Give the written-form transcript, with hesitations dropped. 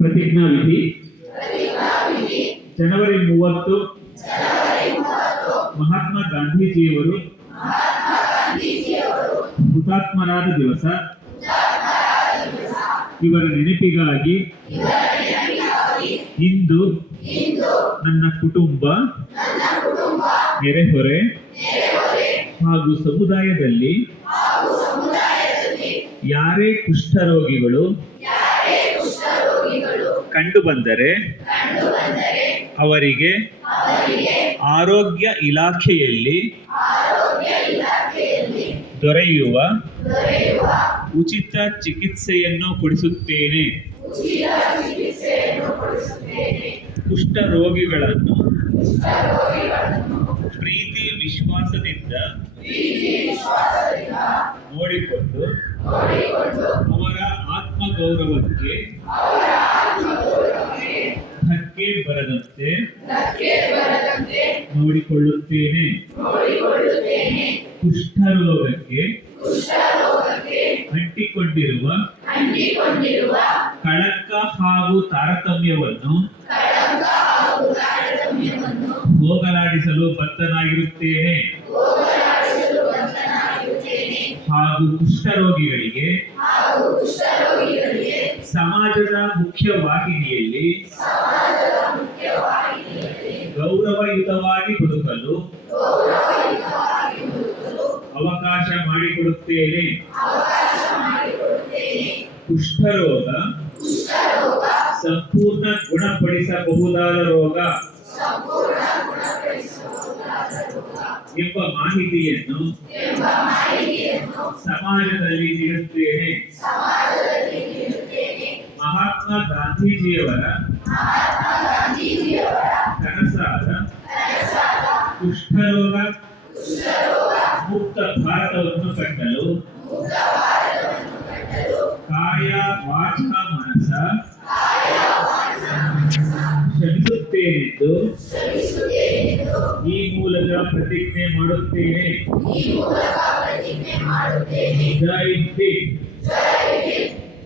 ಪ್ರತಿಜ್ಞಾ ವಿಧಿ. ಜನವರಿ 30 ಮಹಾತ್ಮ ಗಾಂಧೀಜಿಯವರು ಹುತಾತ್ಮರಾದ ದಿವಸ. ಇವರ ನೆನಪಿಗಾಗಿ ಇಂದು ನನ್ನ ಕುಟುಂಬ, ನೆರೆಹೊರೆ ಹಾಗೂ ಸಮುದಾಯದಲ್ಲಿ ಯಾರೇ ಕುಷ್ಠರೋಗಿಗಳು ಕಂಡು ಬಂದರೆ ಅವರಿಗೆ ಆರೋಗ್ಯ ಇಲಾಖೆಯಲ್ಲಿ ದೊರೆಯುವ ಉಚಿತ ಚಿಕಿತ್ಸೆಯನ್ನು ಕೊಡಿಸುತ್ತೇನೆ. ಕುಷ್ಠರೋಗಿಗಳನ್ನು ಪ್ರೀತಿ ವಿಶ್ವಾಸದಿಂದ ನೋಡಿಕೊಂಡು ಅವರ ಆತ್ಮಗೌರವಕ್ಕೆ ಧಕ್ಕೆ ಬರದಂತೆ ನೋಡಿಕೊಳ್ಳುತ್ತೇನೆ. ಕುಷ್ಠರೋಗಕ್ಕೆ ಅಂಟಿಕೊಂಡಿರುವ ಕಳಂಕ ಹಾಗೂ ತಾರತಮ್ಯವನ್ನು ಹೋಗಲಾಡಿಸಲು ಬದ್ಧನಾಗಿರುತ್ತೇನೆ ಹಾಗೂ ಕುಷ್ಠರೋಗಿಗಳಿಗೆ ಸಮಾಜದ ಮುಖ್ಯವಾಹಿನಿಯಲ್ಲಿ ಗೌರವಯುತವಾಗಿ ಬದುಕಲು ಅವಕಾಶ ಮಾಡಿಕೊಡುತ್ತೇನೆ. ಕುಷ್ಠರೋಗ ಸಂಪೂರ್ಣ ಗುಣಪಡಿಸಬಹುದಾದ ರೋಗ ಎಂಬ ಮಾಹಿತಿಯನ್ನು ಸಮಾಜದಲ್ಲಿ ನೀಡುತ್ತೇನೆ. ಮಹಾತ್ಮ ಗಾಂಧೀಜಿಯವರ ಕನಸಾದ ಕುಷ್ಠರೋಗ ಮುಕ್ತ ಭಾರತವನ್ನು ಕಟ್ಟಲು ಕಾಯ ವಾಚ ಮನಸ ಶ್ರಮಿಸುತ್ತೇನೆಂದು ಈ ಮೂಲಕ ಪ್ರತಿಜ್ಞೆ ಮಾಡುತ್ತೇನೆ. ಜೈ ಹಿಂದ್.